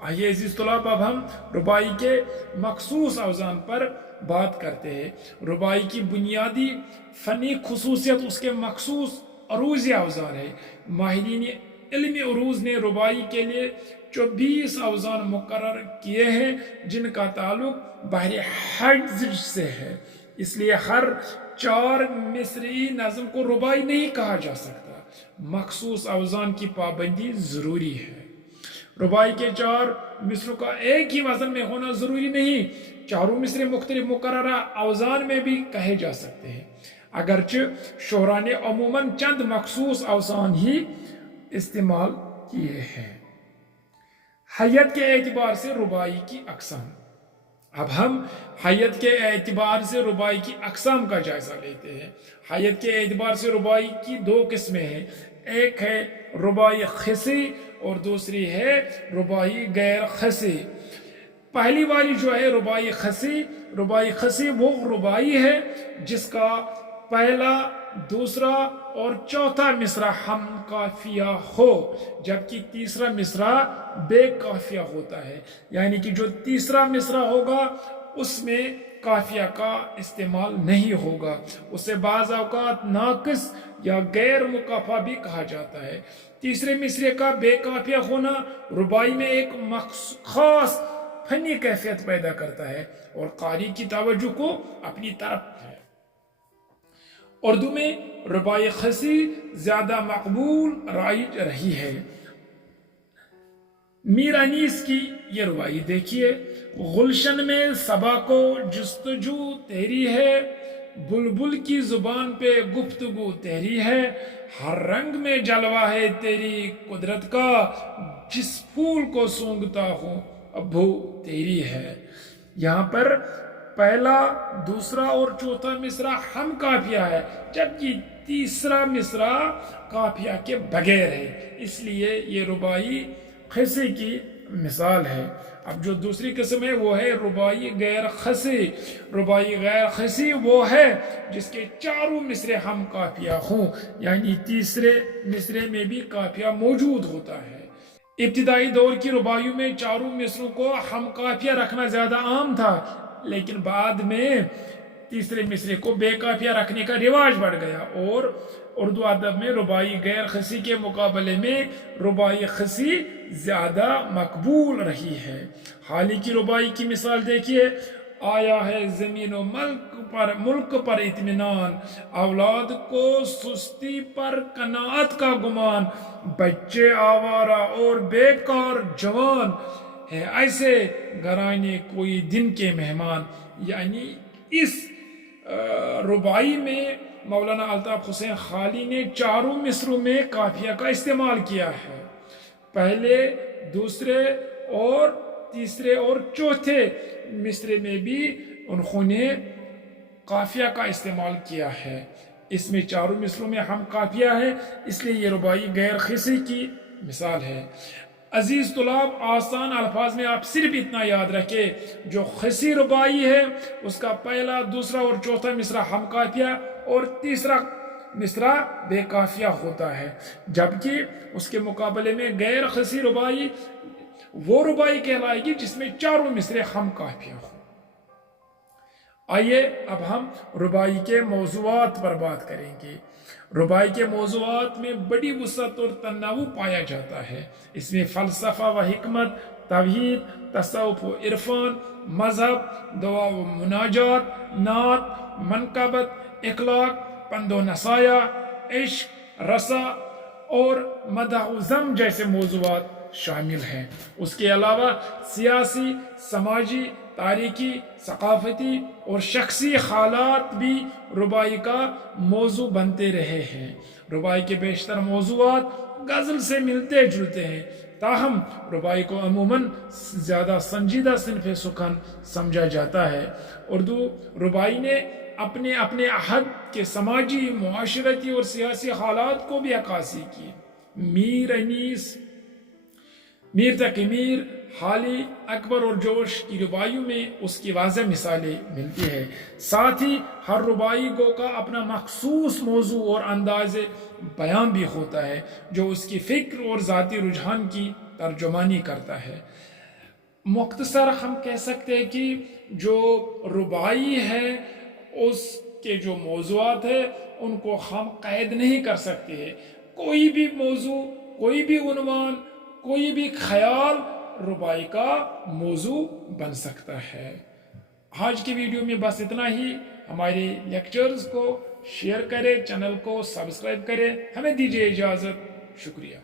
آئیے عزیز طلاب اب ہم ربائی کے مخصوص اوزان پر بات کرتے ہیں۔ ربائی کی بنیادی فنی خصوصیت اس کے مخصوص عروضی اوزان ہے۔ ماہرین علم عروض نے ربائی کے لیے 24 اوزان مقرر کیے ہیں جن کا تعلق بحر حجز سے ہے، اس لیے ہر 4 مصرعی نظم کو ربائی نہیں کہا جا سکتا۔ مخصوص اوزان کی پابندی ضروری ہے۔ ربائی کے 4 مصروں کا ایک ہی وزن میں ہونا ضروری نہیں، چاروں مصرے مختلف مقررہ اوزان میں بھی کہے جا سکتے ہیں، اگرچہ شعراء نے عموماً چند مخصوص اوزان ہی استعمال کیے ہیں۔ حیت کے اعتبار سے ربائی کی اقسام۔ اب ہم حیت کے اعتبار سے ربائی کی اقسام کا جائزہ لیتے ہیں۔ حیت کے اعتبار سے ربائی کی 2 قسمیں ہیں، ایک ہے ربائی خسی اور دوسری ہے ربائی غیر خسی۔ پہلی والی جو ہے ربائی خسی وہ ربائی ہے جس کا پہلا، دوسرا اور چوتھا مصرع ہم قافیہ ہو، جبکہ تیسرا مصرع بے قافیہ ہوتا ہے، یعنی کہ جو تیسرا مصرع ہوگا اس میں قافیہ کا استعمال نہیں ہوگا، اسے بعض اوقات ناقص یا غیر مقافہ بھی کہا جاتا ہے۔ تیسرے مصرعے کا بے قافیہ ہونا ربائی میں ایک خاص فنی کیفیت پیدا کرتا ہے اور قاری کی توجہ کو اپنی طرف ہے۔ اردو میں ربائی خسی زیادہ مقبول رائج رہی ہے۔ میر انیس کی یہ ربائی دیکھیے: گلشن میں صبا کو جستجو تیری ہے، بلبل کی زبان پہ گفتگو تیری ہے، ہر رنگ میں جلوہ ہے تیری قدرت کا، جس پھول کو سونگھتا ہوں ابو تیری ہے۔ یہاں پر پہلا، دوسرا اور چوتھا مصرع ہم قافیہ ہے، جبکہ تیسرا مصرع قافیہ کے بغیر ہے، اس لیے یہ ربائی خسی کی مثال ہے۔ اب جو دوسری قسم ہے وہ ہے ربائی غیر خسی۔ ربائی غیر خسی وہ ہے جس کے چاروں مصرے ہم قافیہ ہوں، یعنی تیسرے مصرے میں بھی قافیہ موجود ہوتا ہے۔ ابتدائی دور کی ربائیوں میں چاروں مصروں کو ہم قافیہ رکھنا زیادہ عام تھا، لیکن بعد میں تیسرے مصرے کو بے قافیہ رکھنے کا رواج بڑھ گیا اور اردو ادب میں ربائی غیر خسی کے مقابلے میں ربائی خسی زیادہ مقبول رہی ہے۔ حال ہی کی ربائی کی مثال دیکھیے: آیا ہے زمین و ملک پر اطمینان، اولاد کو سستی پر قناعت کا گمان، بچے آوارہ اور بیکار جوان ہے ایسے گھرانے کوئی دن کے مہمان۔ یعنی اس ربائی میں مولانا الطاف حسین خالی نے چاروں مصروں میں قافیہ کا استعمال کیا ہے۔ پہلے، دوسرے اور تیسرے اور چوتھے مصرے میں بھی انہوں نے قافیہ کا استعمال کیا ہے۔ اس میں چاروں مصروں میں ہم قافیہ ہے، اس لیے یہ ربائی غیر خسی کی مثال ہے۔ عزیز طلاب، آسان الفاظ میں آپ صرف اتنا یاد رکھیں، جو خسی ربائی ہے اس کا پہلا، دوسرا اور چوتھا مصرع ہم قافیہ اور تیسرا مصرع بے قافیہ ہوتا ہے، جبکہ اس کے مقابلے میں غیر خسی ربائی وہ ربائی کہلائے گی جس میں چاروں مصرے ہم قافیہ ہوں۔ آئیے اب ہم ربائی کے موضوعات پر بات کریں گے۔ ربائی کے موضوعات میں بڑی وسعت اور تنوع پایا جاتا ہے۔ اس میں فلسفہ و حکمت، توحید، تصوف و عرفان، مذہب، دعا و مناجات، نعت، منقبت، اخلاق، پند و نصایح، عشق، رسا اور مدح و ذم جیسے موضوعات شامل ہیں۔ اس کے علاوہ سیاسی، سماجی، تاریخی، ثقافتی اور شخصی حالات بھی ربائی کا موضوع بنتے رہے ہیں۔ ربائی کے بیشتر موضوعات غزل سے ملتے جلتے ہیں، تاہم ربائی کو عموماً زیادہ سنجیدہ صنف سخن سمجھا جاتا ہے۔ اردو ربائی نے اپنے عہد کے سماجی، معاشرتی اور سیاسی حالات کو بھی عکاسی کی۔ میر انیس، میر تقی میر، حالی، اکبر اور جوش کی ربائیوں میں اس کی واضح مثالیں ملتی ہیں۔ ساتھ ہی ہر ربائی گو کا اپنا مخصوص موضوع اور انداز بیان بھی ہوتا ہے جو اس کی فکر اور ذاتی رجحان کی ترجمانی کرتا ہے۔ مختصر ہم کہہ سکتے ہیں کہ جو ربائی ہے اس کے جو موضوعات ہیں ان کو ہم قید نہیں کر سکتے ہیں. کوئی بھی موضوع، کوئی بھی عنوان، کوئی بھی خیال ربائی کا موضوع بن سکتا ہے. آج کی ویڈیو میں بس اتنا ہی. ہمارے لیکچرز کو شیئر کریں، چینل کو سبسکرائب کریں. ہمیں دیجیے اجازت. شکریہ.